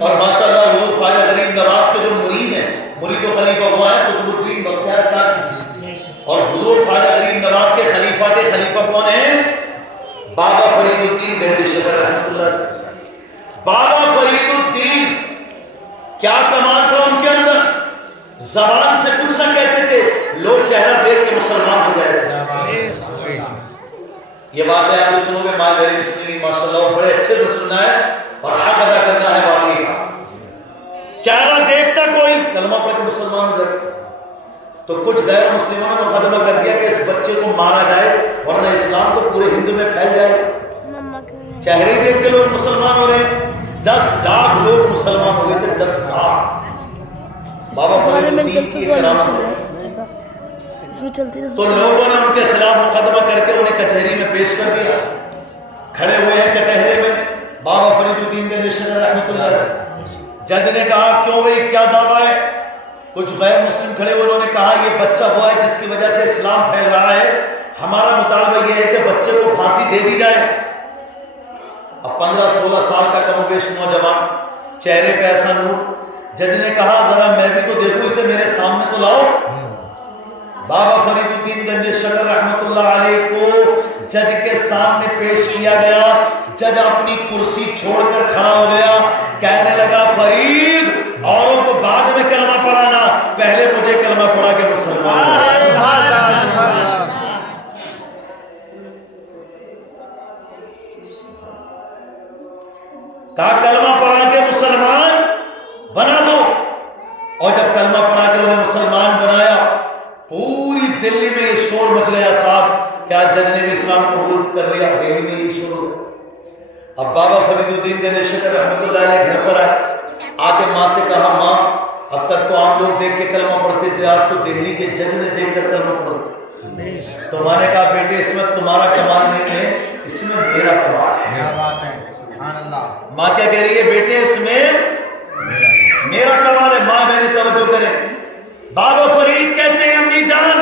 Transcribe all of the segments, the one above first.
اور ماشاءاللہ حضور خواجہ غریب نواز کے جو مرید ہیں، مرید و خلیفہ وہ ہیں قطب الدین بختیار کاکی، اور حضور خواجہ غریب نواز کے خلیفہ کون ہیں؟ بابا فرید الدین گنج شکر رحمۃ اللہ۔ بابا فرید الدین کیا کمال تھا ان کے اندر، زبان سے کچھ نہ کہتے تھے، لوگ چہرہ دیکھ کے مسلمان ہو جائے گا۔ یہ واقعہ آپ بھی سنو گے، ماں میری مسلمین ماشاءاللہ بڑے اچھے سے سننا ہے اور حق ادا کرنا ہے واقعی کا۔ چہرہ دیکھتا کوئی کلمہ پڑھ کے مسلمان ہو جائے، تو کچھ غیر مسلموں نے مقدمہ کر دیا کہ اس بچے کو مارا جائے ورنہ اسلام تو پورے ہند میں پھیل جائے۔ چہرے دیکھ کے لوگ مسلمان ہو رہے ہیں، 10 لاکھ لوگ مسلمان ہو گئے تھے، 10 لاکھ۔ بابا فرید الدین کی کرامت، تو لوگوں نے ان کے خلاف مقدمہ کر کے انہیں کچہری میں پیش کر دیا۔ کھڑے ہوئے ہیں کٹہرے میں بابا فرید الدین گنج شکر رحمۃ اللہ۔ جج نے کہا کیوں بھائی کیا دعویٰ ہے؟ کچھ غیر مسلم کھڑے ہوئے، انہوں نے کہا یہ بچہ وہ ہے جس کی وجہ سے اسلام پھیل رہا ہے، ہمارا مطالبہ یہ ہے کہ بچے کو پھانسی دے دی جائے۔ اب 15-16 سال کا کم و بیش نوجوان، چہرے پہ ایسا نور۔ جج نے کہا ذرا میں بھی تو دیکھوں اسے، میرے سامنے تو لاؤ۔ بابا فرید الدین گنج شکر رحمۃ اللہ علیہ کو جج کے سامنے پیش کیا گیا۔ جج اپنی کرسی چھوڑ کر کھڑا ہو گیا، کہنے لگا فرید اوروں کو بعد میں کلمہ پڑھانا، پہلے مجھے کلمہ پڑھا کے مسلمان ہو۔ کہا کلمہ پڑھا کے مسلمان بنا دو، اور جب کلمہ پڑھا کے انہیں مسلمان بنایا، پوری دلی میں یہ شور مچ گیا صاحب کیا جج نے بھی اسلام قبول کر لیا؟ دلی میں یہ شور ہو گیا۔ اب بابا فرید الدین گنج شکر رحمۃ اللہ علیہ گھر پر آئے، آ کے ماں سے کہا ماں اب تک تو آپ لوگ دیکھ کے کلمہ پڑھتے تھے، آج تو دہلی کے جج نے دیکھ کر کلمہ پڑھا۔ تو ماں نے کہا بیٹے اس میں تمہارا کمال نہیں ہے، اس میں میرا کمال ہے۔ سبحان اللہ۔ ماں کیا کہہ رہی ہے؟ بیٹے اس میں میرا کمال ہے۔ ماں میں نے توجہ کریں، بابا فرید کہتے ہیں امی جان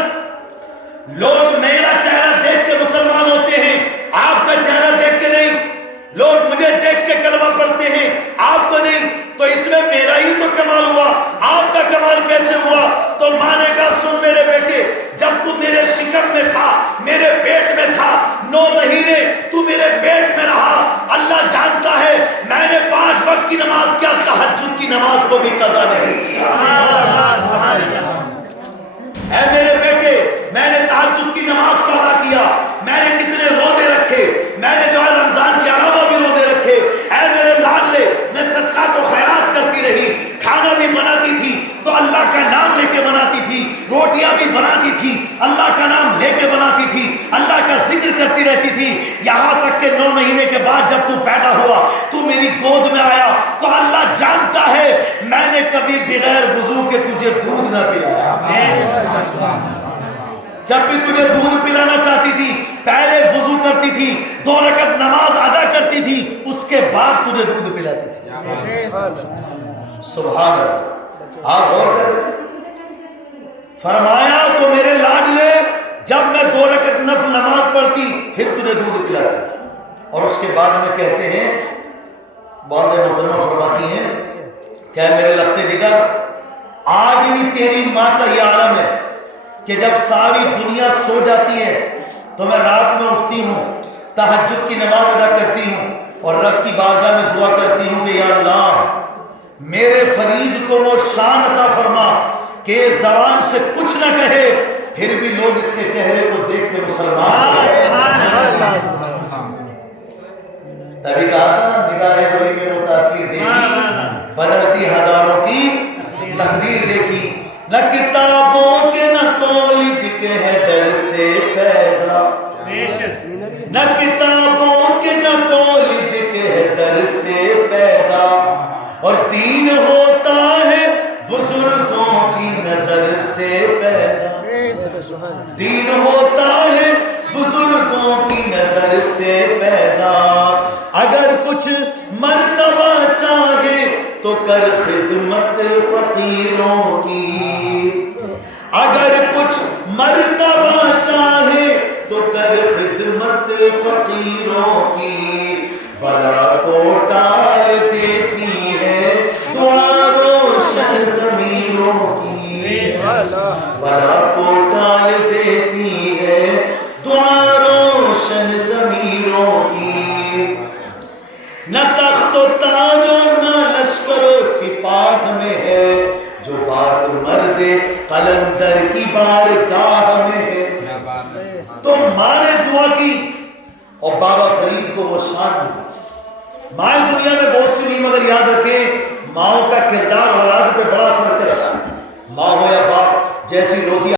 لوگ میرا چہرہ دیکھ کے مسلمان ہوتے ہیں، آپ کا چہرہ دیکھ کے نہیں۔ لوگ مجھے دیکھ کے کلمہ پڑھتے ہیں، آپ کو نہیں، تو اس میں میرا ہی تو کمال ہوا، آپ کا کمال کیسے ہوا؟ تو ماں نے کہا سن میرے بیٹے، جب تو میرے شکم میں تھا، میرے پیٹ میں تھا، 9 مہینے تو میرے پیٹ میں رہا، اللہ جانتا ہے میں نے 5 وقت کی نماز کیا، تہجد کی نماز کو بھی قضا نہیں کیا۔ اے میرے بیٹے میں نے تہجد کی نماز کو ادا کیا، میں نے کتنے روزے رکھے، میں نے جو ہے رمضان کے علاوہ بھی روزے رکھے، اے میرے لاڈلے میں صدقات و خیرات کرتی رہی، کھانا بھی بناتی تھی تو اللہ کا نام لے کے بناتی تھی، روٹیاں بھی بناتی تھی اللہ کا نام لے کے بناتی تھی، اللہ کا ذکر کرتی رہتی تھی، یہاں تک کہ 9 مہینے کے بعد جب تو پیدا ہوا تو میری گود میں آیا تو اللہ جانتا ہے میں نے کبھی بغیر وضو کے تجھے دودھ نہ پلایا۔ جب بھی تجھے دودھ پلانا چاہتی تھی پہلے وضو کرتی تھی، 2 رکعت نماز ادا کرتی تھی، اس کے بعد تجھے دودھ پلاتی تھی۔ سبحان اللہ۔ آپ غور کریں، فرمایا تو میرے لاڈلے جب میں 2 رکعت نفل نماز پڑھتی پھر تجھے دودھ پلاتی، اور اس کے بعد میں کہتے ہیں والدہ محترمہ فرماتی ہیں کہ میرے لختے جگر آج بھی تیری ماں کا یہ عالم ہے کہ جب ساری دنیا سو جاتی ہے تو میں رات میں اٹھتی ہوں، تہجد کی نماز ادا کرتی ہوں اور رب کی بارگاہ میں دعا کرتی ہوں کہ یا اللہ میرے فرید کو وہ شان عطا فرما کہ زبان سے کچھ نہ کہے پھر بھی لوگ اس کے چہرے کو دیکھ کے مسلمان ہو جائیں۔ تبھی کہا تھا نا نگاہ بری میں وہ تاثیر دیکھی، بدلتی ہزاروں کی تقدیر دیکھی، نہ کتابوں کے نہ کالج کے ہے در سے پیدا، نہ کتابوں کے نہ کالج کے ہے در سے پیدا، اور دین ہوتا ہے بزرگوں کی نظر سے پیدا، دین ہوتا ہے بزرگوں کی نظر سے پیدا، اگر کچھ مرتبہ چاہے تو کر خدمت فقیروں کی، اگر کچھ مرتبہ چاہے تو کر خدمت فقیروں کی، بلا کو ٹال دیتی ہے قلندر کی بارگاہ میں ہے. تو ماں نے دعا کی اور بابا فرید کو وہ شان ملی. ماں دنیا میں بہت سی ہوئی، مگر یاد رکھیں ماؤں کا کردار اولاد پہ بڑا اثر کرتا ہے. ماں ہو یا باپ، جیسی روزی